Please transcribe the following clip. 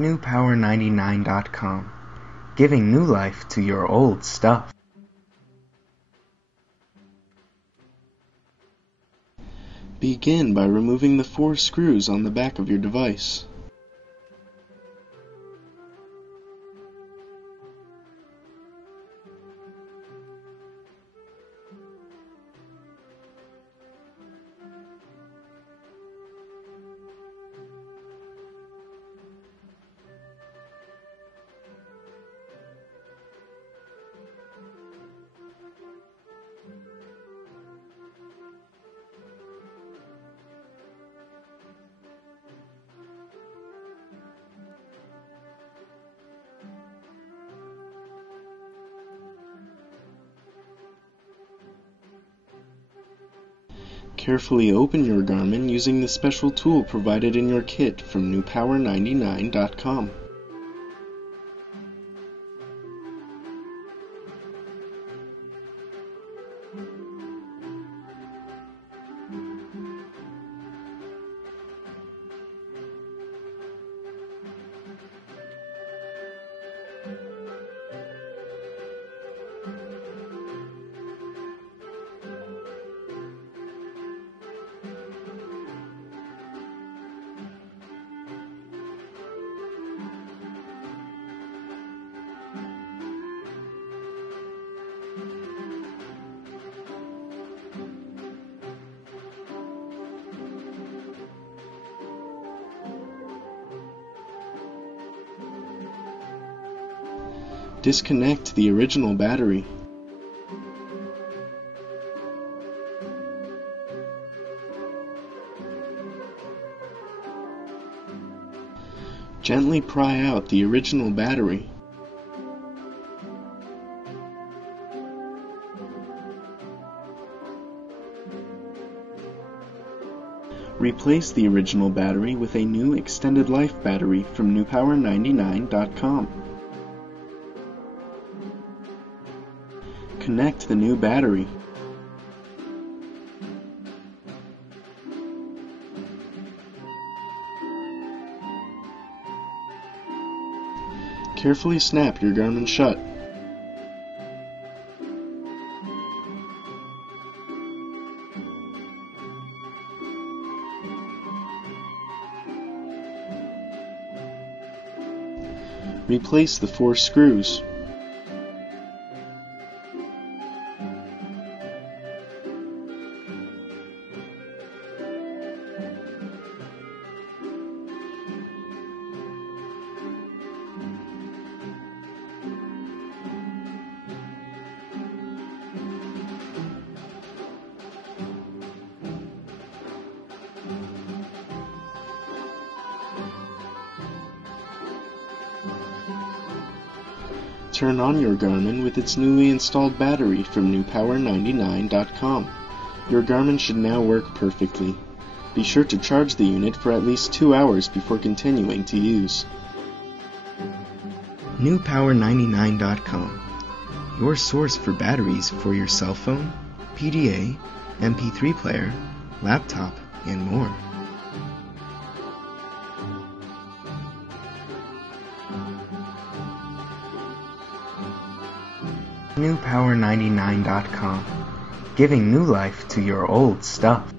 NewPower99.com, giving new life to your old stuff. Begin by removing the 4 screws on the back of your device. Carefully open your Garmin using the special tool provided in your kit from NewPower99.com. Disconnect the original battery. Gently pry out the original battery. Replace the original battery with a new extended life battery from NewPower99.com. Connect the new battery. Carefully snap your Garmin shut. Replace the 4 screws. Turn on your Garmin with its newly installed battery from NewPower99.com. Your Garmin should now work perfectly. Be sure to charge the unit for at least 2 hours before continuing to use. NewPower99.com, your source for batteries for your cell phone, PDA, MP3 player, laptop, and more. NewPower99.com, giving new life to your old stuff.